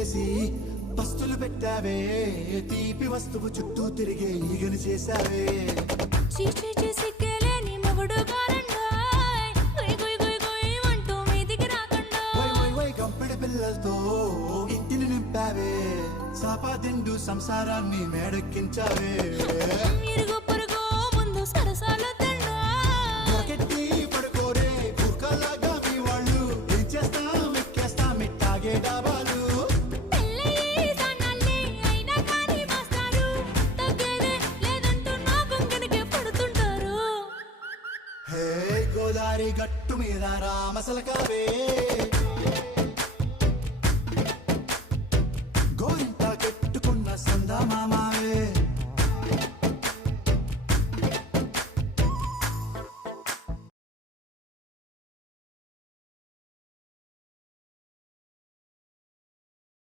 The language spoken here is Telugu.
ముసుగేసి పస్తులు పెట్టావే తీపి వస్తువు చుట్టూ తిరిగే ఈగని చేశావే సిగ్గలేని మొగుడు గారండాయ్ గుయ్ గుయ్ గుయ్ గుయ్ అంటూ మీదికి రాకుండా గంపెడి పిల్లలతో ఇంటిని నింపావే సాపాదిండు సంసారాన్ని మేడెక్కించావే ఇరుగు పొరుగు ముందు సరసాల తండా రాకెట్టి పడుకోరే కుక్కలాగా మీ వాళ్ళు ఏం చేస్తాం ఎక్కేస్తాం ఇట్టాగే డాబాలు పెళ్ళయి సన్నాళ్ళే అయినా కానీ మాస్తారు తగ్గేదే లేదంటూ నా కొంగనికే పడుతుంటారు హే గోదారి గట్టు మీద రామసలకావే